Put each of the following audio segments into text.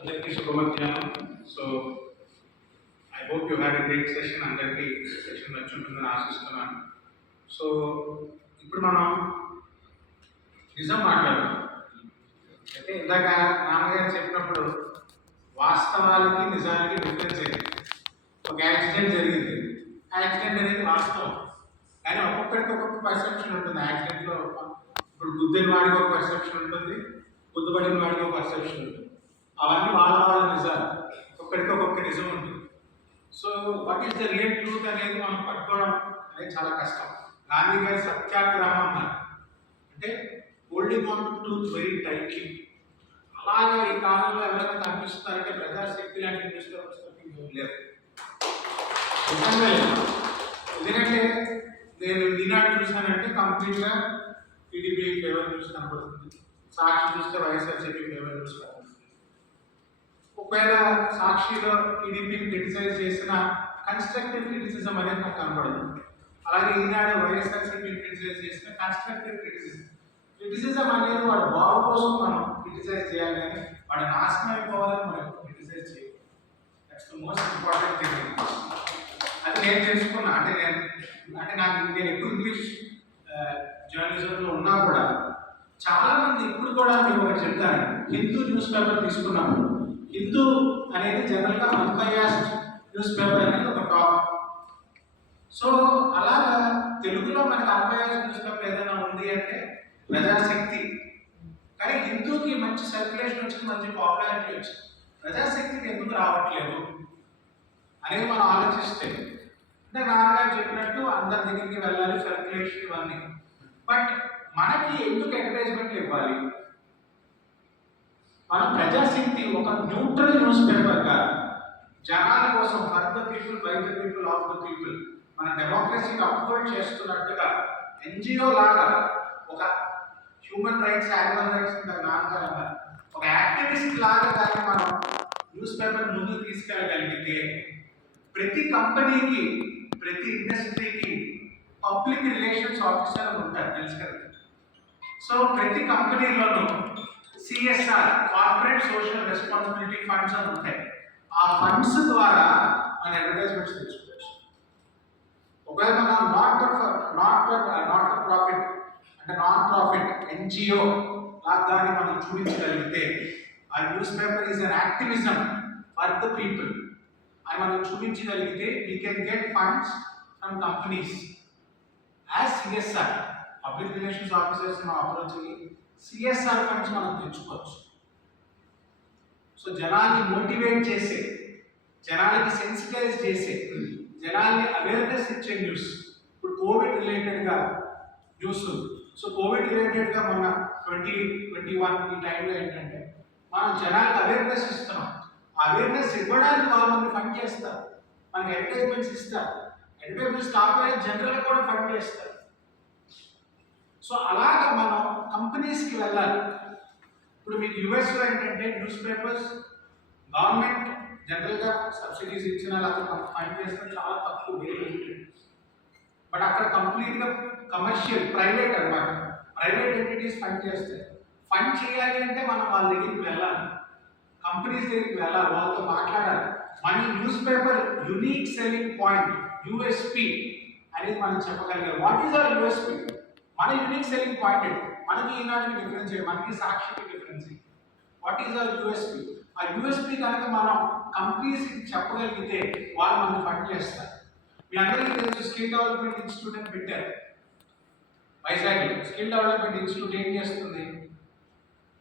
అందరికీ శుభమధ్యాహ్నం. So I hope you have a great session. అందరికీ సెషన్ వచ్చి ఉంటుందని ఆశిస్తున్నాను. సో ఇప్పుడు మనం నిజం మాట్లాడదాం. అయితే ఇందాక నాన్నగారు చెప్పినప్పుడు వాస్తవాలకి నిజానికి డిఫరెన్స్ అయింది. ఒక యాక్సిడెంట్ జరిగింది. ఆ యాక్సిడెంట్ అనేది వాస్తవం, కానీ ఒక్కొక్కరికి ఒక్కొక్క పర్సెప్షన్ ఉంటుంది. యాక్సిడెంట్లో ఇప్పుడు గుద్దిన వాడికి ఒక పర్సెప్షన్ ఉంటుంది, గుద్దుబడిన వాడికి ఒక పర్సెప్షన్ ఉంటుంది. అవన్నీ వాళ్ళ నిజాలు, ఒక్కొక్కరికి ఒక్కొక్క నిజం ఉంటుంది. So what is the real truth అనేది మనం పట్టుకోవడం అనేది చాలా కష్టం. గాంధీ గారి సత్యాగ్రహం అన్నారు, అంటే holding on to truth very tightly. అలాగా ఈ కాలంలో ఎవరైనా కనిపిస్తున్నారంటే ప్రజాశక్తి లాంటి న్యూస్ పేపర్స్ లేదు, నిజంగా లేదు. ఎందుకంటే నేను ఈనాడు చూసానంటే కంప్లీట్గా టీడీపీ ఫేవర్ న్యూస్ కనపడుతుంది, సాక్షి చూస్తే వైఎస్ఆర్సీపీ ఫేవర్ న్యూస్ కనపడుతుంది. ఒకవేళ సాక్షిలో టీడీపీని క్రిటిసైజ్ చేసిన కన్స్ట్రక్టివ్ క్రిటిసిజం అనేది నాకు కనపడదు. అలాగే ఈనాడు వైఎస్ఆర్సీపీని క్రిటిసైజ్ చేసిన కన్స్ట్రక్టివ్ క్రిటిసిజం అనేది వాడు బాగు కోసం మనం క్రిటిసైజ్ చేయాలి, కానీ వాడు నాశనం అయిపోవాలని మనం క్రిటిసైజ్ చేయాలి. That's the most important thing. అది నేను తెలుసుకున్నా. నేను ఎక్కువ ఇంగ్లీష్ జర్నలిజంలో ఉన్నా కూడా చాలా మంది ఇప్పుడు కూడా మీరు ఒకటి చెప్తాను, హిందూ న్యూస్ పేపర్ తీసుకున్నాము. హిందూ అనేది జనరల్గా అన్బయాస్డ్ న్యూస్ పేపర్ అనేది ఒక టాప్. సో అలాగా తెలుగులో మనకి అన్బయాస్డ్ న్యూస్ పేపర్ ఏదైనా ఉంది అంటే ప్రజాశక్తి. కానీ హిందూకి మంచి సర్క్యులేషన్ వచ్చింది, మంచి పాపులారిటీ వచ్చింది, ప్రజాశక్తికి ఎందుకు రావట్లేదు అనేది మనం ఆలోచిస్తే, అంటే నాన్నగారు చెప్పినట్టు అందరి దగ్గరికి వెళ్ళాలి, సర్క్యులేషన్ ఇవన్నీ. బట్ మనకి ఎందుకు అడ్వర్టైజ్మెంట్లు ఇవ్వాలి? మన ప్రజాశక్తి ఒక న్యూట్రల్ న్యూస్ పేపర్గా జనాల కోసం, for the people, by the people, of the people, మన డెమోక్రసీని అప్హోల్డ్ చేస్తున్నట్టుగా ఎన్జిఓ లాగా, ఒక హ్యూమన్ రైట్స్, యానిమల్ రైట్స్ నాన్నగారు ఒక యాక్టివిస్ట్ లాగా దాన్ని మనం న్యూస్ పేపర్ ముందుకు తీసుకెళ్ళగలిగితే, ప్రతి కంపెనీకి, ప్రతి ఇండస్ట్రీకి పబ్లిక్ రిలేషన్స్ ఆఫీసర్ ఉంటారు, తెలుసు కదా. సో ప్రతి కంపెనీలోనూ CSR, corporate social responsibility funds అని ఉంటాయి. ఆ ఫండ్స్ ద్వారా మన అడ్వర్టైజ్మెంట్స్ తెచ్చుకోవచ్చు. ఒకవేళ మనం నాట్ ఫర్ ప్రాఫిట్ అంటే నాన్ ప్రాఫిట్ ఎన్జిఓ దాన్ని మనం చూపించగలిగితే, ఆ news paper is an activism for the people అని మనం చూపించగలిగితే, we can get funds from companies as CSR. Public relations officers మనం అప్రోచ్ అయ్యి సిఎస్ఆర్ ఫండ్స్ మనం తెచ్చుకోవచ్చు. సో జనాల్ని మోటివేట్ చేసే, జనాలకి సెన్సిటైజ్ చేసే, జనాల్ని అవేర్నెస్ ఇచ్చే న్యూస్. ఇప్పుడు కోవిడ్ రిలేటెడ్గా న్యూస్. సో కోవిడ్ రిలేటెడ్గా మొన్న 2021 ఈ టైంలో ఏంటంటే మనం జనాలకు అవేర్నెస్ ఇస్తున్నాం. అవేర్నెస్ ఇవ్వడానికి వాళ్ళని ఫండ్ చేస్తారు, మనకి అడ్వర్టైజ్మెంట్స్ ఇస్తారు. అడ్వర్టైజ్మెంట్స్ కాకపోతే జనరల్గా కూడా ఫండ్ చేస్తారు. సో అలాగా మనం కంపెనీస్కి వెళ్ళాలి. ఇప్పుడు మీకు యుఎస్లో ఏంటంటే న్యూస్ పేపర్స్ గవర్నమెంట్ జనరల్గా సబ్సిడీస్ ఇచ్చిన లేకపోతే ఫండ్ చేసిన చాలా తక్కువ, వెరీ లిమిటెడ్. బట్ అక్కడ కంప్లీట్గా కమర్షియల్, ప్రైవేట్ అనమాట, ప్రైవేట్ ఎంటిటీస్ ఫండ్ చేస్తాయి. ఫండ్ చేయాలి అంటే మనం వాళ్ళ దగ్గరికి వెళ్ళాలి, కంపెనీస్ దగ్గరికి వెళ్ళాలి, వాళ్ళతో మాట్లాడాలి. మన news paper unique selling point, USP అనేది మనం చెప్పగలిగాం. What is our USP? మన యూనిక్ సెల్లింగ్ పాయింట్ ఏంటి? మనకి ఈనాటికి డిఫరెన్స్ ఏంటి? మనకి సాక్షికి డిఫరెన్స్ ఏంటి? What is our USP? ఆ యూఎస్పి కనుక మనం కంపెనీస్కి చెప్పగలిగితే వాళ్ళు మనల్ని ఫండ్ చేస్తారు. మీ అందరికీ తెలుసు, స్కిల్ డెవలప్మెంట్ ఇన్స్టిట్యూట్ అని పెట్టారు వైజాగ్లో. స్కిల్ డెవలప్మెంట్ ఇన్స్టిట్యూట్ ఏం చేస్తుంది?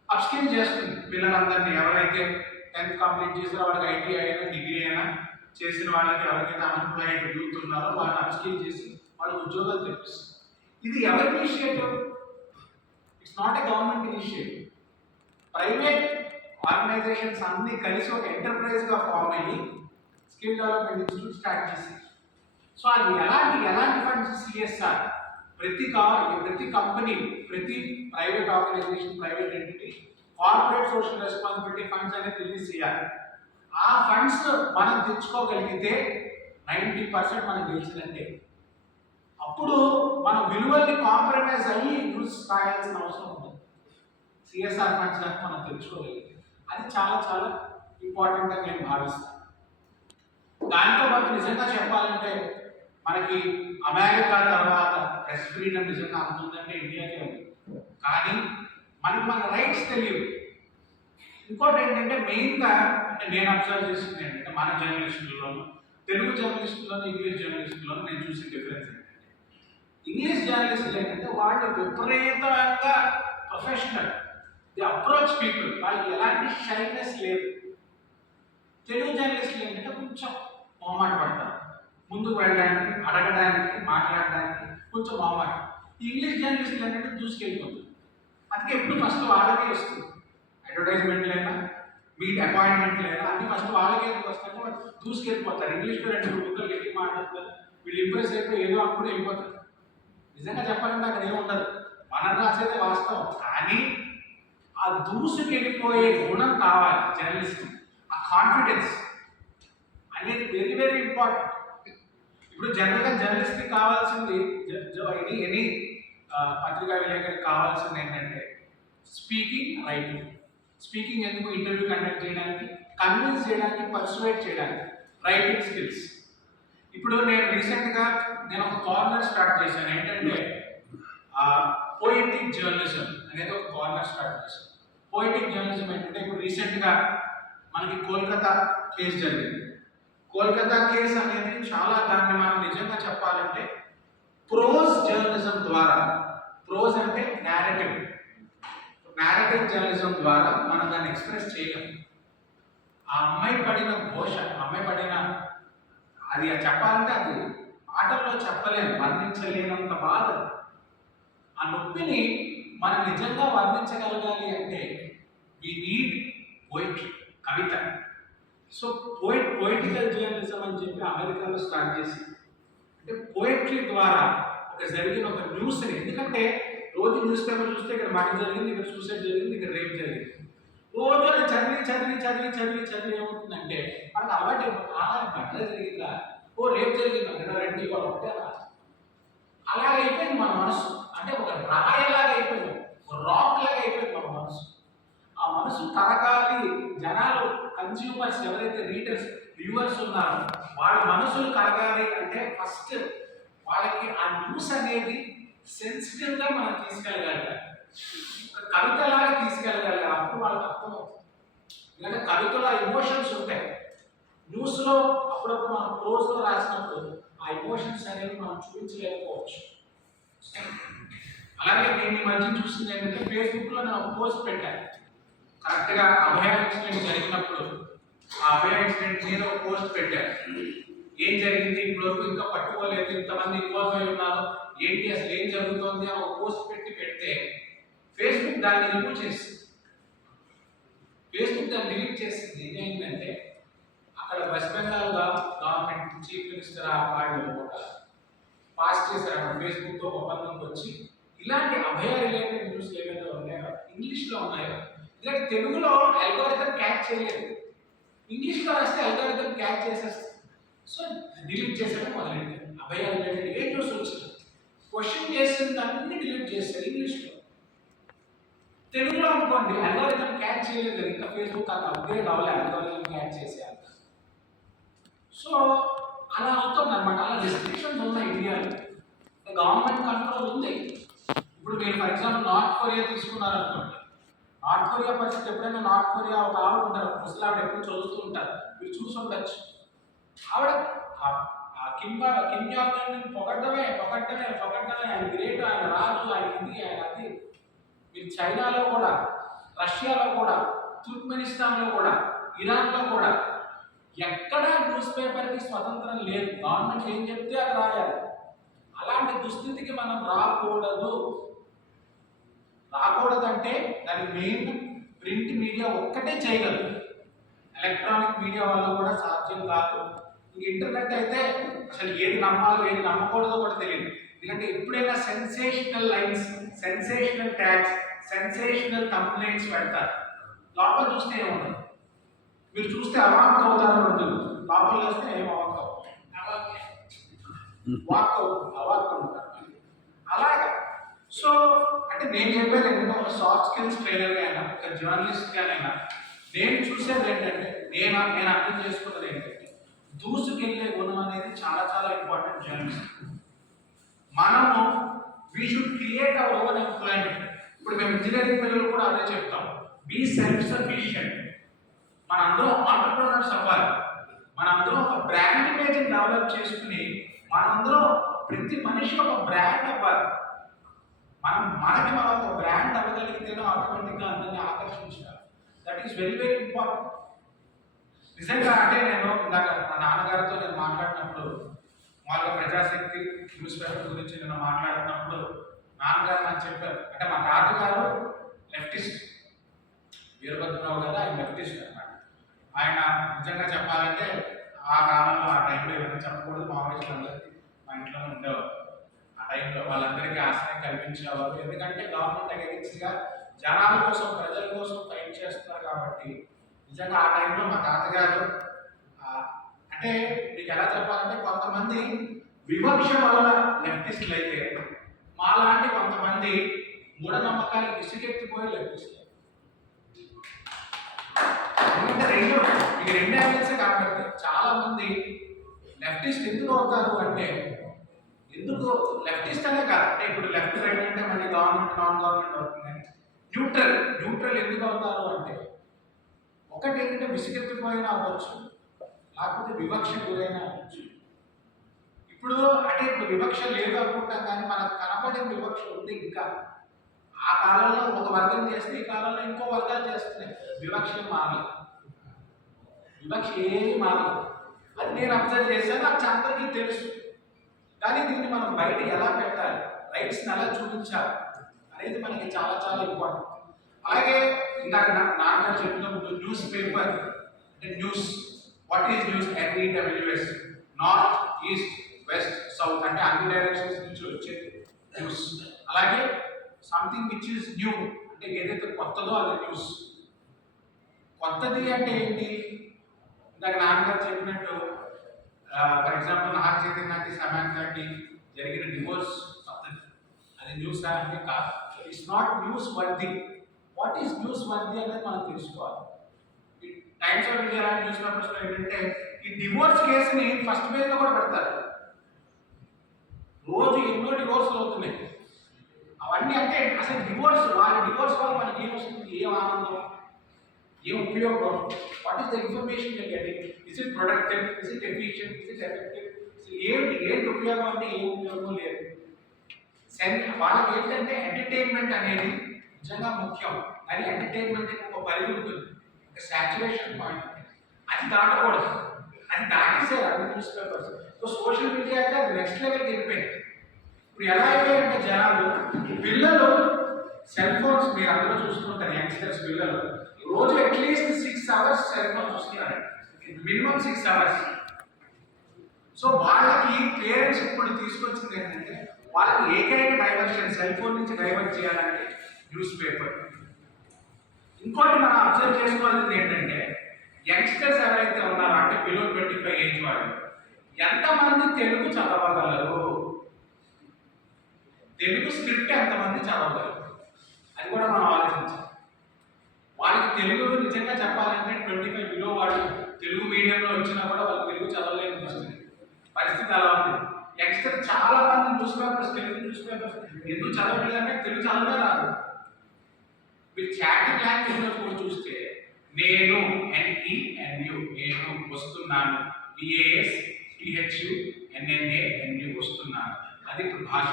అప్స్కిల్ చేస్తుంది పిల్లలందరినీ. ఎవరైతే 10th కంప్లీట్ చేస్తారో వాళ్ళకి ఐటీ అయినా, డిగ్రీ అయినా చేసిన వాళ్ళకి, ఎవరికైతే అన్ఎంప్లాయిడ్ యూత్ ఉన్నారో వాళ్ళని అప్స్కిల్ చేసి వాళ్ళకి ఉద్యోగాలు తెప్పిస్తుంది. ఇది ఎవరి initiative? It's not a government initiative. Private organizations అన్ని కలిసి ఒక ఎంటర్ప్రైజ్గా ఫామ్ అయ్యి స్కిల్ డెవలప్మెంట్ ఇన్స్టిట్యూట్ స్టార్ట్ చేసి. సో అది ఎలాంటి ఫండ్స్? సిఎస్ఆర్. ప్రతి కంపెనీ, ప్రతి private organization, private entity corporate social responsibility funds అనేది రిలీజ్ చేయాలి. ఆ ఫండ్స్ మనం తెచ్చుకోగలిగితే 90% మనం గెలిచినట్టే. అప్పుడు మనం విలువల్ని కాంప్రమైజ్ అయ్యి న్యూస్ రాయాల్సిన అవసరం ఉంటుంది. సిఎస్ఆర్ ఫండ్స్ మనం తెచ్చుకోగలిగితే అది చాలా చాలా ఇంపార్టెంట్ అని నేను భావిస్తాను. దాంతో పాటు నిజంగా చెప్పాలంటే మనకి అమెరికా తర్వాత ప్రెస్ ఫ్రీడమ్ నిజంగా అంత ఉందంటే ఇండియాకే ఉంది. కానీ మనకి మన రైట్స్ తెలియదు. ఇంకోటి ఏంటంటే మెయిన్గా అంటే నేను అబ్జర్వ్ చేసింది ఏంటంటే మన జర్నలిస్టుల్లోనూ తెలుగు జర్నలిస్టుల్లోనూ ఇంగ్లీష్ జర్నలిస్టుల్లోనూ నేను చూసిన డిఫరెన్స్ ఏంటంటే ఇంగ్లీష్ జర్నలిస్టులు ఏంటంటే వాళ్ళు విపరీతంగా ప్రొఫెషనల్, ది అప్రోచ్ పీపుల్, వాళ్ళకి ఎలాంటి షైనెస్ లేదు. తెలుగు జర్నలిస్టులు ఏంటంటే కొంచెం మొహమాట పడతారు, ముందుకు వెళ్ళడానికి, అడగడానికి, మాట్లాడడానికి కొంచెం మొహమాట. ఇంగ్లీష్ జర్నలిస్టులు ఏంటంటే దూసుకెళ్ళిపోతారు. అందుకే ఎప్పుడు ఫస్ట్ వాళ్ళకే వస్తుంది. అడ్వర్టైజ్మెంట్ లేదా మీట్ అపాయింట్మెంట్ లేదా అన్ని ఫస్ట్ వాళ్ళకే ఎందుకు వస్తారో వాళ్ళు దూసుకెళ్ళిపోతారు. ఇంగ్లీష్లో 2 ముక్కలు గట్టి మాట్లాడతారు, వీళ్ళు ఇంప్రెస్ అయిపోయి ఏదో అనుకుని వెళ్ళిపోతారు. నిజంగా చెప్పాలంటే అక్కడ ఏమి ఉండదు, మనం రాసేదే వాస్తవం. కానీ ఆ దూసుకెళ్ళిపోయే గుణం కావాలి జర్నలిస్ట్, ఆ కాన్ఫిడెన్స్ అనేది వెరీ వెరీ ఇంపార్టెంట్. ఇప్పుడు జనరల్గా జర్నలిస్ట్కి కావాల్సింది ఎనీ పత్రికా విలేకరికి కావాల్సింది ఏంటంటే స్పీకింగ్, రైటింగ్. స్పీకింగ్ ఎందుకు? ఇంటర్వ్యూ కండక్ట్ చేయడానికి, కన్విన్స్ చేయడానికి, పర్సువేట్ చేయడానికి. Writing skills. ఇప్పుడు నేను రీసెంట్గా ఒక కార్నర్ స్టార్ట్ చేశాను. ఏంటంటే పోయిటిక్ జర్నలిజం అనేది ఒక కార్నర్ స్టార్ట్ చేశాను. పోయిటిక్ జర్నలిజం ఏంటంటే ఇప్పుడు రీసెంట్గా మనకి కోల్కతా కేసు జరిగింది. కోల్కతా కేసు అనేది చాలా, దాన్ని మనం నిజంగా చెప్పాలంటే ప్రోజ్ జర్నలిజం ద్వారా, ప్రోజ్ అంటే నేరేటివ్ జర్నలిజం ద్వారా మనం దాన్ని ఎక్స్ప్రెస్ చేయలేం. ఆ అమ్మాయి పడిన ఘోష, అమ్మాయి పడిన అది చెప్పాలంటే అది మాటల్లో చెప్పలేము, వర్ణించలేనంత బాధ. ఆ నొప్పిని మనం నిజంగా వర్ణించగలగాలి అంటే వి నీడ్ పోయిట్రీ, కవిత. సో పోయిటికల్ జర్నలిజం అని చెప్పి అమెరికాలో స్టార్ట్ చేసి, అంటే పోయిట్రీ ద్వారా జరిగిన ఒక న్యూస్ని, ఎందుకంటే రోజు న్యూస్ పేపర్ చూస్తే ఇక్కడ మర్డర్ జరిగింది, ఇక్కడ సూసైడ్ జరిగింది, ఇక్కడ రేప్ జరిగింది, రోజు అది చదివి ఏమవుతుందంటే మనకు అలవాటు మర్డర్ జరిగిందా, ఓ రేప్ జరిగిందా, రెండు ఇవాళ ఒకటే అలాగ అయిపోయింది మన మనసు. అంటే ఒక రాయలాగా అయిపోయింది, ఒక రాక్ లాగా అయిపోయింది మన మనసు. ఆ మనసు కరగాలి, జనాలు కన్స్యూమర్స్ ఎవరైతే రీడర్స్ వ్యూవర్స్ ఉన్నారో వాళ్ళ మనసులు కరగాలి అంటే ఫస్ట్ వాళ్ళకి ఆ న్యూస్ అనేది సెన్సిటివ్గా మనం తీసుకెళ్ళగలగాలి, ఒక కవితలాగా తీసుకెళ్ళగలగాలి. అప్పుడు వాళ్ళకి అర్థమవుతుంది. ఎందుకంటే కవితలో ఎమోషన్స్ ఉంటాయి, న్యూస్లో అప్పుడప్పుడు మనం ప్రోజ్లో రాసినప్పుడు ఆ ఎమోషన్స్ అనేవి మనం చూపించలేకపోవచ్చు. అలాగే నేను ఈ మధ్య చూసింది ఏంటంటే ఫేస్బుక్లో నేను ఒక పోస్ట్ పెట్టాను. కరెక్ట్గా అభయ యాక్సిడెంట్ జరిగినప్పుడు ఆ అభయ యాక్సిడెంట్ మీద ఒక పోస్ట్ పెట్టాను. ఏం జరిగింది, ఇప్పటివరకు ఇంకా పట్టుకోలేదు, ఇంతమంది ఇన్వాల్వ్ అయి ఉన్నారు, ఏంటి అసలు ఏం జరుగుతోంది అని ఒక పోస్ట్ పెడితే ఫేస్బుక్ దాన్ని రిమూవ్ చేసింది. ఫేస్బుక్ దాన్ని డిలీట్ చేసింది. ఏంటంటే అక్కడ west Bengal government chief minister వాళ్ళు ఒక పాస్ చేశారు ఫేస్బుక్తో ఒప్పందంకి వచ్చి, ఇలాంటి అభయ రిలేటెడ్ న్యూస్ ఏవైతే ఉన్నాయో ఇంగ్లీష్లో ఉన్నాయో, ఇలాంటి తెలుగులో అల్గోరిథం క్యాచ్ చేయలేదు, ఇంగ్లీష్లో రాస్తే అల్గోరిథం క్యాచ్ చేసేస్తుంది. సో డిలీట్ చేసేయడం మొదలెట్టారు. అభయ రిలేటెడ్ ఏ న్యూస్ వచ్చింది క్వశ్చన్ చేసింది అన్ని డిలీట్ చేస్తారు ఇంగ్లీష్లో. తెలుగులో అనుకోండి అల్గోరిథం క్యాచ్ చేయలేదు, ఇంకా ఫేస్బుక్ అంత అప్గ్రేడ్ అవ్వలేదు అల్గోరిథం క్యాచ్ చేసేయాలి. సో అలా అవుతుంది అనమాట. అలా రెస్ట్రిక్షన్స్ ఉన్నాయి ఇండియాలో, గవర్నమెంట్ కంట్రోల్ ఉంది. ఇప్పుడు మీరు ఫర్ ఎగ్జాంపుల్ నార్త్ కొరియా తీసుకున్నారనుకోండి, నార్త్ కొరియా పరిస్థితి ఎప్పుడైనా నార్త్ కొరియా ఒక ఆవిడ ఉంటారు, ముసలి ఆవిడ ఎప్పుడు చదువుతూ ఉంటారు, మీరు చూసి ఉండొచ్చు. ఆవిడ కిమ్ జాంగ్ పొగడ్డమే, ఆయన గ్రేట్, ఆయన రాజు, ఆయన ఇది, ఆయన అది. మీరు చైనాలో కూడా, రష్యాలో కూడా, తుర్క్మెనిస్తాన్లో కూడా, ఇరాన్లో కూడా ఎక్కడా న్యూస్ పేపర్కి స్వతంత్రం లేదు, గవర్నమెంట్ ఏం చెప్తే అది రాయాలి. అలాంటి దుస్థితికి మనం రాకూడదంటే దానికి మెయిన్ ప్రింట్ మీడియా ఒక్కటే చేయగలదు, ఎలక్ట్రానిక్ మీడియా వల్ల కూడా సాధ్యం కాదు. ఇంటర్నెట్ అయితే అసలు ఏది నమ్మాలో ఏది నమ్మకూడదో కూడా తెలియదు. ఎందుకంటే ఎప్పుడైనా sensational lines, sensational tags, sensational complaints పెడతారు, లోపల చూస్తే ఏముండదు. మీరు చూస్తే అవాక్ అవుతారని ఉంటుంది, లోపల చూస్తే ఏం అవాక్ అవుతుంది అలాగా. సో అంటే నేను చెప్పేది ఏంటంటే ఒక సాఫ్ట్ స్కిల్స్ ట్రైనర్గా అయినా, ఒక జర్నలిస్ట్గానైనా నేను చూసేది ఏంటంటే నేను అర్థం చేసుకున్నది ఏంటంటే దూసుకెళ్లే గుణం అనేది చాలా చాలా ఇంపార్టెంట్ జర్నలిస్ట్. మనము we should create our own employment. ఇప్పుడు మేము ఇంజనీరింగ్ పిల్లలు కూడా అదే చెప్తాం, బీ సెల్ఫ్ సఫిషియెంట్. మనందరం ఆంటర్ప్రినర్స్ అవ్వాలి. మనందరం ఒక బ్రాండ్ ఇమేజ్ని డెవలప్ చేసుకుని మనందరం ప్రతి మనిషి ఒక బ్రాండ్ అవ్వాలి. మనకి మనం ఒక బ్రాండ్ అవ్వగలిగితేనే ఆటోమేటిక్గా అందరినీ ఆకర్షించాలి. That is very very important. నిజంగా అంటే నేను ఇందాక మా నాన్నగారితో నేను మాట్లాడినప్పుడు, వాళ్ళ ప్రజాశక్తి న్యూస్ పేపర్ గురించి నేను మాట్లాడుతున్నప్పుడు నాన్నగారు నాకు చెప్పారు, అంటే మా తాతగారు లెఫ్టిస్ట్, వీరభద్రరావు గారు ఆయన లెఫ్టిస్ట్ అన్నమాట. ఆయన నిజంగా చెప్పాలంటే ఆ కాలంలో ఆ టైంలో ఏమైనా చెప్పకూడదు, మా వయసులందరికీ మా ఇంట్లోనే ఉండేవారు. ఆ టైంలో వాళ్ళందరికీ ఆశ్రయం కల్పించేవారు. ఎందుకంటే గవర్నమెంట్ అగెన్స్ట్గా జనాల కోసం ప్రజల కోసం ఫైట్ చేస్తున్నారు కాబట్టి. నిజంగా ఆ టైంలో మా తాతగారు అంటే మీకు ఎలా చెప్పాలంటే కొంతమంది వివక్ష వల్ల లెఫ్టిస్టులు అయితే, మాలాంటి కొంతమంది మూఢనమ్మకాలు విసిగెత్తిపోయి లెఫ్టిస్టులు. ఎందుకంటే మీకు రెండు యాంగిల్సే కాబట్టి చాలా మంది లెఫ్టిస్ట్ ఎందుకు అవుతారు అంటే, ఎందుకు లెఫ్టిస్ట్ అనే కాదు, అంటే ఇప్పుడు లెఫ్ట్ రైట్ అంటే మళ్ళీ గవర్నమెంట్ నాన్ గవర్నమెంట్ అవుతుంది. న్యూట్రల్ ఎందుకు అవుతారు అంటే, ఒకటి ఏంటంటే విసిగెత్తిపోయినా అవ్వచ్చు, లేకపోతే వివక్ష గురైనా అవ్వచ్చు. ఇప్పుడు వివక్ష లేదు అనుకుంటాం, కానీ మనకు కనబడిన వివక్ష ఉంది ఇంకా. ఆ కాలంలో ఒక వర్గం చేస్తే ఈ కాలంలో ఇంకో వర్గాలు చేస్తున్నాయి. వివక్ష మారలేదు, వివక్ష ఏమీ మారలేదు. అది నేను అబ్జర్వ్ చేశాను, నాకు అందరికీ తెలుసు. కానీ దీన్ని మనం బయట ఎలా పెట్టాలి, రైట్స్ని ఎలా చూపించాలి అనేది మనకి చాలా చాలా ఇంపార్టెంట్. అలాగే ఇందాక నాన్నగారు చెప్పినప్పుడు న్యూస్ పేపర్ అంటే news, what is news? NEWS, north east west south, అంటే అన్ని డైరెక్షన్స్ నుంచి వచ్చేది న్యూస్. అలాగే సంథింగ్ విచ్ ఈస్ న్యూ, అంటే ఏదైతే కొత్తదో అది న్యూస్. కొత్తది అంటే ఏంటి? ఇందాక నాన్నగారు చెప్పినట్టు ఫర్ ఎగ్జాంపుల్ నాగ చైతన్యకి సమాంతకి జరిగిన డివోర్స్ కొత్తది, అది న్యూస్ అంటే కాదు. It's not news worthy. What is news worthy అనేది మనం తెలుసుకోవాలి. టైమ్స్ ఆఫ్ ఇండియా లాంటి న్యూస్ పేపర్స్లో ఏంటంటే ఈ డివోర్స్ కేసుని ఫస్ట్ పేజ్లో కూడా పెడతారు. రోజు ఎన్నో డివోర్స్లు అవుతున్నాయి. అవన్నీ అంటే అసలు డివోర్స్ వల్ల మనకి ఏం వస్తుంది, ఏం ఆనందం, ఏం ఉపయోగం? What is the information you're getting? Is it productive, is it efficient, is it effective? ఏంటి ఉపయోగం అంటే ఏం ఉపయోగం లేదు. వాళ్ళకి ఏంటంటే ఎంటర్టైన్మెంట్ అనేది నిజంగా ముఖ్యం. కానీ ఎంటర్టైన్మెంట్ ఒక పరిధి ఉంటుంది, ఒక సాచురేషన్ పాయింట్, అది దాటకూడదు. అది దాటేసారు అన్ని news papers. So social media అయితే అది నెక్స్ట్ లెవెల్కి వెళ్ళిపోయింది. ఇప్పుడు ఎలా అయిపోయారంటే జనాలు, పిల్లలు సెల్ ఫోన్స్, మీరు అందరూ చూస్తుంటారు, యంగ్స్టర్స్ పిల్లలు రోజు అట్లీస్ట్ 6 hours సెల్ ఫోన్ చూస్తున్నారు, మినిమం 6 hours. సో వాళ్ళకి పేరెంట్స్ ఇప్పుడు తీసుకొచ్చింది ఏంటంటే, వాళ్ళకి ఏకైక డైవర్షన్ సెల్ ఫోన్ నుంచి డైవర్ట్ చేయాలంటే న్యూస్ పేపర్. ఇంకోటి మనం అబ్జర్వ్ చేసుకోవాల్సింది ఏంటంటే, యంగ్స్టర్స్ ఎవరైతే ఉన్నారో అంటే బిలో 25 ఏజ్ వాళ్ళు ఎంతమంది తెలుగు చదవగలరు, తెలుగు స్క్రిప్ట్ ఎంతమంది చదవగలరు, అది కూడా మనం ఆలోచించాలి. వాళ్ళకి తెలుగు నిజంగా చెప్పాలంటే 25 బిలో వాళ్ళు తెలుగు మీడియంలో వచ్చినా కూడా వాళ్ళు తెలుగు చదవలేని పరిస్థితి అలా ఉంది. యంగ్స్టర్ చాలా మంది news papers, Telugu news papers ఎందుకు చదవలేదంటే తెలుగు చదవలే రాదు. మీరు చాటింగ్ లాంగ్వేజ్లో కూడా చూస్తే నేను NENU, నేను వస్తున్నాను, VAS THU NNA వస్తున్నాను, అది ఇప్పుడు భాష.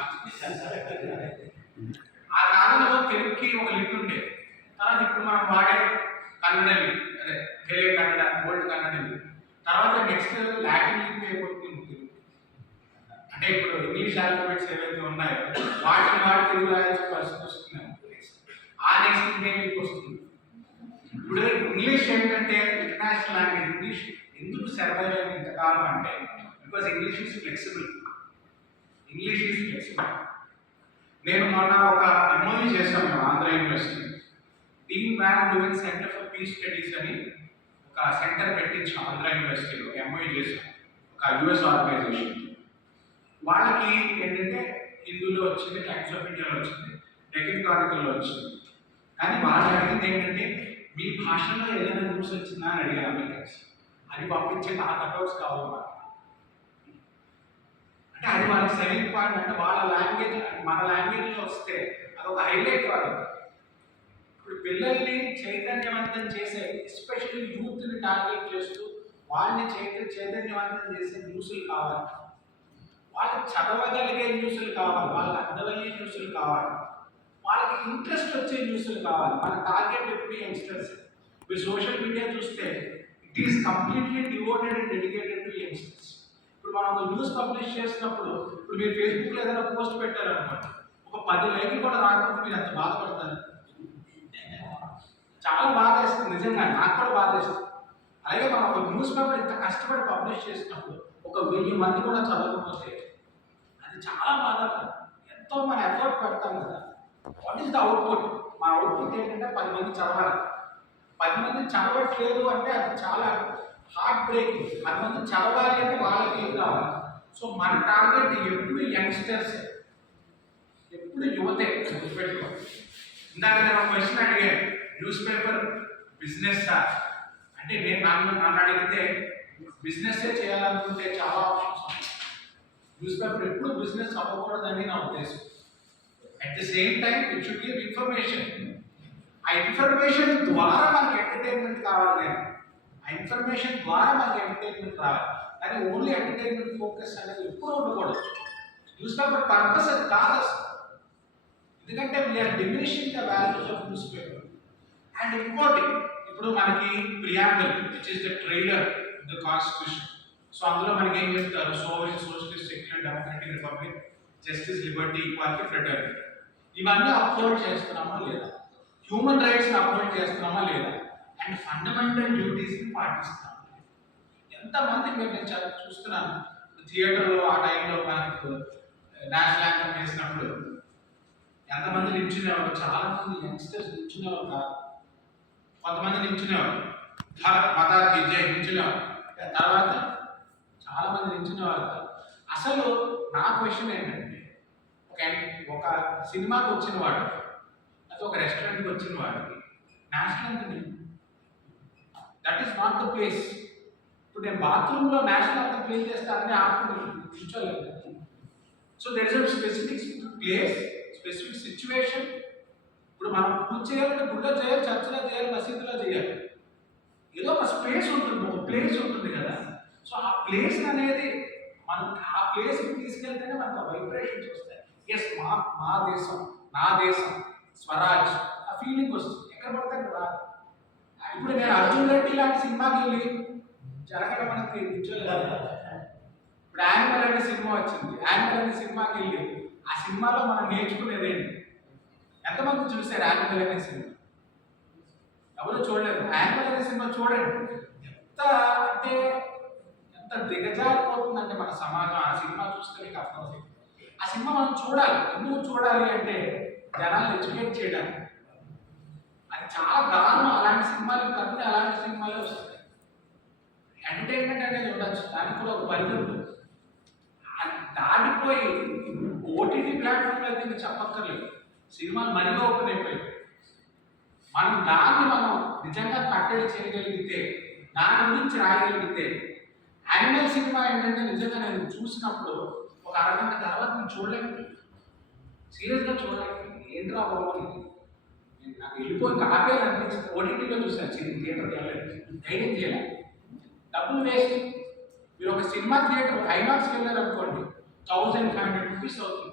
ఆ కాలంలో తెలుగుకి ఒక లిపి ఉండేది. తర్వాత ఇప్పుడు మనం వాడే కన్నడ లిపి, అదే తెలుగు కన్నడ, ఓల్డ్ కన్నడ లిపి. తర్వాత నెక్స్ట్ లాటిన్ లిపి అయిపోతుంది తెలుగు. అంటే ఇప్పుడు ఇంగ్లీష్ ఆల్ఫాబెట్స్ ఏవైతే ఉన్నాయో వాటి తెలుగు రాయాల్సిన పరిస్థితి వస్తుంది. ఆ నెక్స్ట్ ఇంగ్లీష్ వస్తుంది. ఇప్పుడు ఇంగ్లీష్ ఏంటంటే ఇంటర్నేషనల్ లాంగ్వేజ్. ఇంగ్లీష్ ఎందుకు సర్వైవ్ అయింది ఇంతకాలం అంటే, బికాస్ ఇంగ్లీష్ ఈజ్ ఫ్లెక్సిబుల్. నేను మొన్న ఒక MOU చేశాను Andhra university, Dean Van Leuven centre for peace studies అని ఒక సెంటర్ పెట్టించాం ఆంధ్ర యూనివర్సిటీలో. MOU చేశాం ఒక US ఆర్గనైజేషన్. వాళ్ళకి ఏంటంటే హిందూలో వచ్చింది, టైమ్స్ ఆఫ్ ఇండియాలో వచ్చింది, డెక్కన్ క్రానికల్లో వచ్చింది. కానీ వాళ్ళు అడిగింది ఏంటంటే మీ భాషలో ఏదైనా న్యూస్ వచ్చిందా అని అడిగాను అమెరికన్స్. అది పంపించే ఆ కటౌట్స్ కావాలి మాకు. అంటే అది వాళ్ళకి సెలెక్ట్ పాయింట్. అంటే వాళ్ళ లాంగ్వేజ్ మన లాంగ్వేజ్లో వస్తే అదొక హైలైట్ వాళ్ళు. ఇప్పుడు పిల్లల్ని చైతన్యవంతం చేసే, ఎస్పెషల్లీ యూత్ని టార్గెట్ చేస్తూ వాళ్ళని చైతన్యవంతం చేసే న్యూస్లు కావాలి. వాళ్ళకి చదవగలిగే న్యూస్లు కావాలి, వాళ్ళకి అర్థమయ్యే న్యూస్లు కావాలి, వాళ్ళకి ఇంట్రెస్ట్ వచ్చే న్యూస్లు కావాలి. మన టార్గెట్ ఎప్పుడు యంగ్స్టర్స్. మీరు సోషల్ మీడియా చూస్తే it is completely devoted and dedicated to youngsters. ఇప్పుడు మనం ఒక న్యూస్ పబ్లిష్ చేసినప్పుడు, ఇప్పుడు మీరు ఫేస్బుక్లో ఏదైనా పోస్ట్ పెట్టారనమాట, ఒక 10 లైక్లు కూడా రాకపోతే మీరు ఎంత బాధపడతారు? చాలా బాధ వేస్తుంది, నిజంగా నాకు కూడా బాధ వేస్తుంది. అలాగే మనం ఒక న్యూస్ పేపర్ ఇంత కష్టపడి పబ్లిష్ చేసినప్పుడు ఒక 1000 మంది కూడా చదవకపోతే అది చాలా బాధాకరం. ఎంతో మన ఎఫర్ట్ పెడతాం కదా. What is the output? మా అవుట్పుట్ ఏంటంటే 10 మంది చదవాలి. 10 మంది చదవట్లేదు అంటే అది చాలా హార్ట్ బ్రేకింగ్. 10 మంది చదవాలి అంటే వాళ్ళకి ఏం కావాలి? సో మన టార్గెట్ ఎప్పుడు యంగ్స్టర్స్, ఎప్పుడు యువతే. గుర్తుపెట్టుకోవాలి. ఇందాక నేను ఒక క్వశ్చన్ అడిగాను, న్యూస్ పేపర్ బిజినెస్ అంటే నన్ను అడిగితే బిజినెస్ చేయాలనుకుంటే చాలా ఆప్షన్స్ ఉన్నాయి. న్యూస్ పేపర్ ఎప్పుడు బిజినెస్ అవ్వకూడదని నా ఉద్దేశం. At the same time it should give information. ఆ ఇన్ఫర్మేషన్ ద్వారా మనకి ఎంటర్టైన్మెంట్ కావాలి. నేను ఆ ఇన్ఫర్మేషన్ ద్వారా మనకి ఎంటర్టైన్మెంట్ రావాలి, కానీ ఓన్లీ ఎంటర్టైన్మెంట్ ఫోకస్ అనేది ఎప్పుడు ఉండకూడదు. న్యూస్ పేపర్ పర్పస్ అది కాదు అసలు. ఎందుకంటే we are diminishing the values of newspaper. And ఇంకోటి, ఇప్పుడు మనకి preamble which is the trailer the constitution. So అందులో మనకి ఏం చెప్తారు? Sovereign, socialist, secular, democratic republic, justice, liberty, equality, fraternity. ఇవన్నీ అప్లోడ్ చేస్తున్నామా లేదా? హ్యూమన్ రైట్స్ని అప్లోడ్ చేస్తున్నామా లేదా? అండ్ ఫండమెంటల్ డ్యూటీస్ని పాటిస్తున్నామా? ఎంతమంది నేను చూస్తున్నాను థియేటర్లో ఆ టైంలో మనకు నేషనల్ యాంథమ్ వేసినప్పుడు ఎంతమంది నిల్చునేవారు? చాలా మంది యంగ్స్టర్స్ నిల్చునేవారు కాదు, కొంతమంది నిల్చునేవారు. భారత్ మాతాకి జై నిల్చునేవారు. తర్వాత చాలా మంది నిల్చునేవారు కాదు. అసలు నా క్వశ్చన్ ఏంటంటే, ఒక సినిమాకి వచ్చిన వాడు, అది ఒక రెస్టారెంట్కి వచ్చిన వాడికి national anthem, that is not the place. ఇప్పుడు నేను బాత్రూంలో నేషనల్ యాంథమ్ ప్లే చేస్తే అన్నీ ఆడుకుని కూర్చోలేదు. So there is a specific place, specific situation. ఇప్పుడు మనం పూజ చేయాలంటే గుడిలో చేయాలి, చర్చిలో చేయాలి, మసీదులో చేయాలి. ఏదో ఒక స్పేస్ ఉంటుంది, ఒక ప్లేస్ ఉంటుంది కదా. సో ఆ ప్లేస్ అనేది మనం ఆ ప్లేస్కి తీసుకెళ్తేనే మనకు వైబ్రేషన్స్ వస్తాయి. ఎస్, మా దేశం, నా దేశం, స్వరాజ్, ఆ ఫీలింగ్ వస్తుంది. ఎక్కడ పడితే అక్కడ రాదు. ఇప్పుడు నేను అర్జున్ రెడ్డి లాంటి సినిమాకి వెళ్ళి జరగడ మనకి నిల్చోలేదు. ఇప్పుడు యానిమల్ అనే సినిమా వచ్చింది, యానిమల్ అనే సినిమాకి వెళ్ళి ఆ సినిమాలో మనం నేర్చుకునేది ఏంటి? ఎంతమంది చూశారు యానిమల్ అనే సినిమా? ఎవరు చూడలేదు. యానిమల్ అనే సినిమా చూడండి, ఎంత అంటే ఎంత దిగజారిపోతుందంటే మన సమాజం. ఆ సినిమా చూస్తే మీకు అర్థమవుతుంది. ఆ సినిమా మనం చూడాలి. ఎందుకు చూడాలి అంటే జనాలను ఎడ్యుకేట్ చేయడానికి. అది చాలా దారుణం. అలాంటి సినిమాలు కన్నీ అలాంటి సినిమాలే వస్తాయి. ఎంటర్టైన్మెంట్ అనేది ఉండొచ్చు, దానికి కూడా ఒక పరిధి ఉంటుంది. దాటిపోయి ఓటీటీ ప్లాట్ఫామ్లో అయితే ఇంకా చెప్పక్కర్లేదు, సినిమాలు మరీగా ఓపెన్ అయిపోయాయి. మనం నిజంగా కట్టడి చేయగలిగితే, దాని గురించి రాయగలిగితే. యానిమల్ సినిమా ఏంటంటే నిజంగా నేను చూసినప్పుడు ఒక అరగంట తర్వాత నేను చూడలేకపోయింది, సీరియస్గా చూడలేకపోయింది. ఏంట్రా బాబు, నాకు వెళ్ళిపోయి కాపేయాలి అనిపించింది. ఓటీటీలో చూసాను, థియేటర్కి వెళ్ళలేదు, ధైర్యం చేయాలి, డబ్బులు వేస్ట్. మీరు ఒక సినిమా థియేటర్ ఐనాక్స్కి వెళ్ళారు అనుకోండి, 1500 రూపీస్ అవుతుంది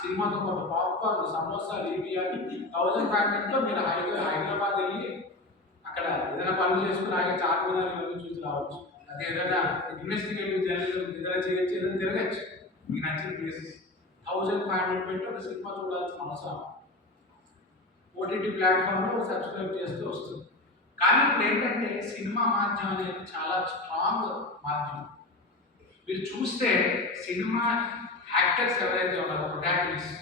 సినిమాతో పాటు పాప్కార్న్, సమోసాలు, ఇవి అని 1500తో మీరు హైదరాబాద్ వెళ్ళి అక్కడ ఏదైనా పనులు చేసుకుని ఆగే చార్మినార్ ఇవన్నీ చూసి రావచ్చు. అదే ఏదైనా ఇన్వెస్టిగేటివ్ జర్నలిజం ఏదైనా చేయొచ్చు, ఏదైనా తిరగచ్చు మీకు నచ్చిన ప్లేసెస్. 1500 పెట్టి ఒక సినిమా చూడాల్సిన అవసరం ఓటీటీ ప్లాట్ఫామ్లో సబ్స్క్రైబ్ చేస్తే వస్తుంది. కానీ ఇప్పుడు ఏంటంటే సినిమా మాధ్యమం అనేది చాలా స్ట్రాంగ్ మాధ్యమం. మీరు చూస్తే సినిమా యాక్టర్స్ ఎవరైతే ఉన్నారో, ప్రొటాగనిస్ట్,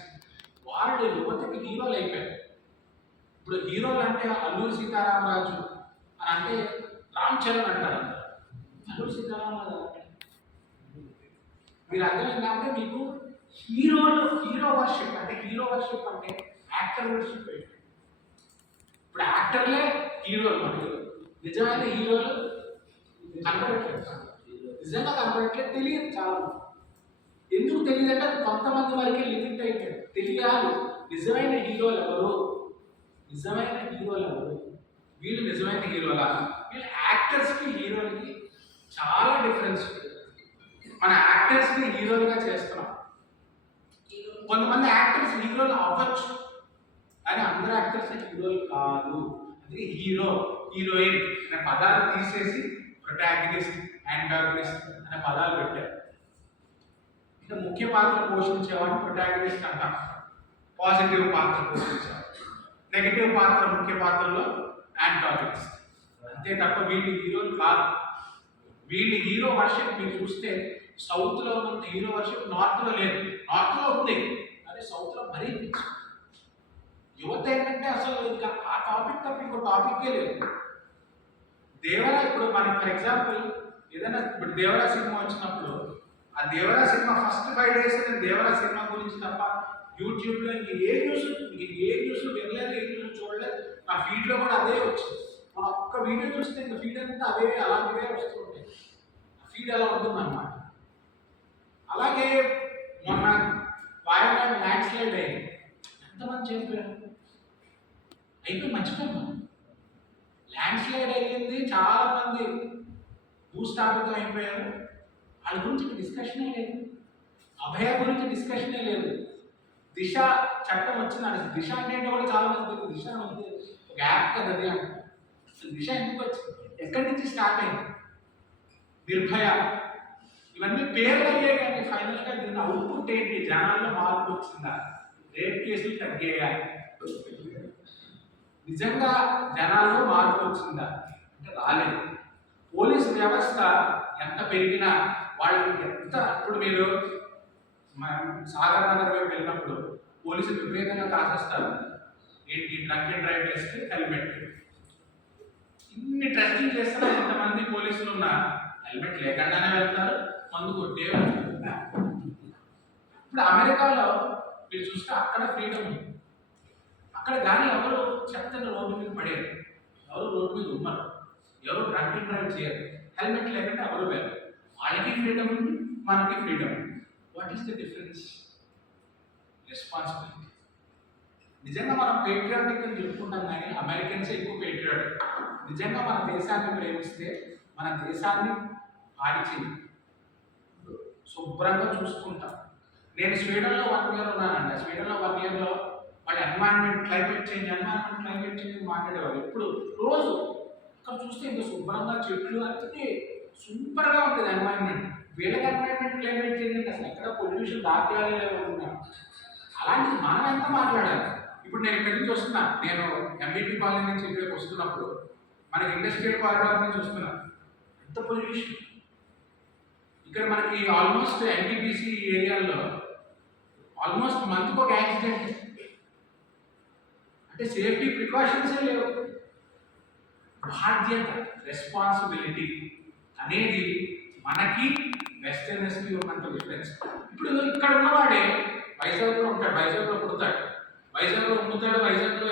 వాళ్ళు యువతకి హీరోలు అయిపోయారు. ఇప్పుడు హీరోలు అంటే అల్లూరి సీతారామరాజు అని అంటే రామ్ చరణ్ అంటారు. అల్లూరి సీతారామరాజు మీరు అర్థమైందంటే మీకు హీరో వర్షిప్ అంటే యాక్టర్ వర్షిప్. ఇప్పుడు యాక్టర్లే హీరోలు మనకి నిజమైన హీరోలు కనపడట్లేదు, నిజంగా కనపడట్లేదు, తెలియదు చాలా మంది. ఎందుకు తెలియదంటే అది కొంతమంది వరకే లిమిట్ అయిపోయింది. తెలియాలి నిజమైన హీరోలు ఎవరు, నిజమైన హీరోలు ఎవరు, వీళ్ళు నిజమైన హీరోలా, వీళ్ళు యాక్టర్స్కి హీరోలకి చాలా డిఫరెన్స్ ఉంది. మన యాక్టర్స్ని హీరోలుగా చేస్తున్నాం. కొంతమంది యాక్టర్స్ హీరోలు అవ్వచ్చు, కానీ అందరు యాక్టర్స్ హీరోలు కాదు. అందుకే హీరో హీరోయిన్ అనే పదాలు తీసేసి ప్రొటాగనిస్ట్ యాంటాగనిస్ట్ అనే పదాలు పెట్టారు. ఇంకా ముఖ్య పాత్ర పోషించేవాడిని ప్రొటాగనిస్ట్ అంటాం, పాజిటివ్ పాత్ర పోషించేవాడు. నెగిటివ్ పాత్ర ముఖ్య పాత్రలో యాంటాగనిస్ట్. అంతే తప్ప వీళ్ళు హీరోలు కాదు. వీళ్ళు హీరో వర్షిప్ మీరు చూస్తే సౌత్లో ఉన్నంత హీరో వర్షిప్ నార్త్లో లేదు. నార్త్లో ఉంది, కానీ సౌత్లో మరీ పిచ్చి. యువత ఏంటంటే అసలు ఇంకా ఆ టాపిక్ తప్ప ఇంకో టాపిక్కే లేదు. దేవరా ఇప్పుడు మనకి ఫర్ ఎగ్జాంపుల్ ఏదైనా ఇప్పుడు దేవరా సినిమా వచ్చినప్పుడు ఆ దేవరా సినిమా ఫస్ట్ 5 days నేను దేవరా సినిమా గురించి తప్ప యూట్యూబ్లో ఇంక ఏ న్యూస్ వినలేదు, ఏ న్యూస్ చూడలేదు. నా ఫీడ్లో కూడా అదే వచ్చింది. మనం ఒక్క వీడియో చూస్తే ఇంకా ఫీడ్ అంతా అవే అలాంటివే వస్తూ ఉంటాయి. ఫీడ్ అలా ఉంటుందన్నమాట. అలాగే మొన్న వాయనాడ్ ల్యాండ్ స్లైడ్ అయింది, ఎంతమంది చనిపోయారు అయిపోయి మర్చిపోయాం. ల్యాండ్ స్లైడ్ అయ్యింది, చాలా మంది భూస్థాపితం అయిపోయారు, వాళ్ళ గురించి డిస్కషనే లేదు. అభయ గురించి డిస్కషనే లేదు. దిశ చట్టం వచ్చింది, దిశ అంటే కూడా చాలా మంది తెలియదు. దిశ ఉంది ఒక యాప్ కదా అది అంటారు. దిశ ఎందుకు వచ్చింది, ఎక్కడి నుంచి స్టార్ట్ అయింది, నిర్భయ, ఇవన్నీ పేర్లు అయ్యాయి, కానీ ఫైనల్గా దీని అవుట్పుట్ ఏంటి, జనాల్లో మార్పు వచ్చిందా, రేప్ కేసులు తగ్గాయా, నిజంగా జనాల్లో మార్పు వచ్చిందా అంటే రాలేదు. పోలీస్ వ్యవస్థ ఎంత పెరిగినా వాళ్ళకి ఎంత, ఇప్పుడు మీరు సాగర్ నగర్ వైపు వెళ్ళినప్పుడు పోలీసులు విపరీతంగా కాసేస్తారు. ఏంటి drunk and drive test, helmet, ఇన్ని టెస్టింగ్ చేస్తున్నా ఎంతమంది పోలీసులు ఉన్నా హెల్మెట్ లేకుండానే వెళ్తారు, మందు కొట్టే వెళ్తారు. ఇప్పుడు అమెరికాలో మీరు చూస్తే అక్కడ ఫ్రీడమ్ ఉంది. అక్కడ కానీ ఎవరు చెత్తను రోడ్డు మీద పడేరు, ఎవరు రోడ్డు మీద ఉన్నారు, ఎవరు డ్రంక్ అండ్ డ్రైవ్ చేయరు, హెల్మెట్ లేకుండా ఎవరు వెళ్ళరు. వాళ్ళకి ఫ్రీడమ్ ఉంది, మనకి ఫ్రీడమ్ ఉంది. What is the difference? Responsibility. నిజంగా మనం పేట్రియాటిక్ అని చెప్పుకుంటాం, కానీ అమెరికన్స్ ఎక్కువ పేట్రియాటిక్. నిజంగా మన దేశాన్ని ప్రేమిస్తే మన దేశాన్ని ఆడిచి శుభ్రంగా చూసుకుంటాం. నేను స్వీడన్లో 1 year ఉన్నానండి. స్వీడన్లో 1 yearలో వాళ్ళ ఎన్వైరన్మెంట్ క్లైమేట్ చేంజ్ మాట్లాడేవాళ్ళు. ఎప్పుడు రోజు అక్కడ చూస్తే ఇంత శుభ్రంగా చెట్లు అన్నీ సూపర్గా ఉంటుంది ఎన్వైరన్మెంట్. వీళ్ళకి ఎన్వైరన్మెంట్ క్లైమేట్ చేంజ్ అంటే అసలు ఎక్కడ పొల్యూషన్ దాఖలాలే లేవనుకున్నాను. అలాంటిది మనం ఎంత మాట్లాడాలి. ఇప్పుడు నేను ఇక్కడి నుంచి వస్తున్నా, నేను ఎంబీపీ కాలనీ నుంచి ఇక్కడికి వస్తున్నప్పుడు మనకి ఇండస్ట్రియల్ కారిడార్ నుంచి వస్తున్నాను, ఎంత పొల్యూషన్. ఇక్కడ మనకి ఆల్మోస్ట్ ఎన్టీపీసీ ఏరియాలో ఆల్మోస్ట్ మంత్కి ఒక యాక్సిడెంట్. అంటే సేఫ్టీ ప్రికాషన్సే లేవు. బాధ్యత, రెస్పాన్సిబిలిటీ అనేది మనకి వెస్టర్నర్స్కి ఉన్నంత డిఫరెన్స్. ఇప్పుడు ఇక్కడ ఉన్నవాడే వైజాగ్లో ఉంటాడు, వైజాగ్లో పుడతాడు, వైజాగ్లో ఉండుతాడు, వైజాగ్లో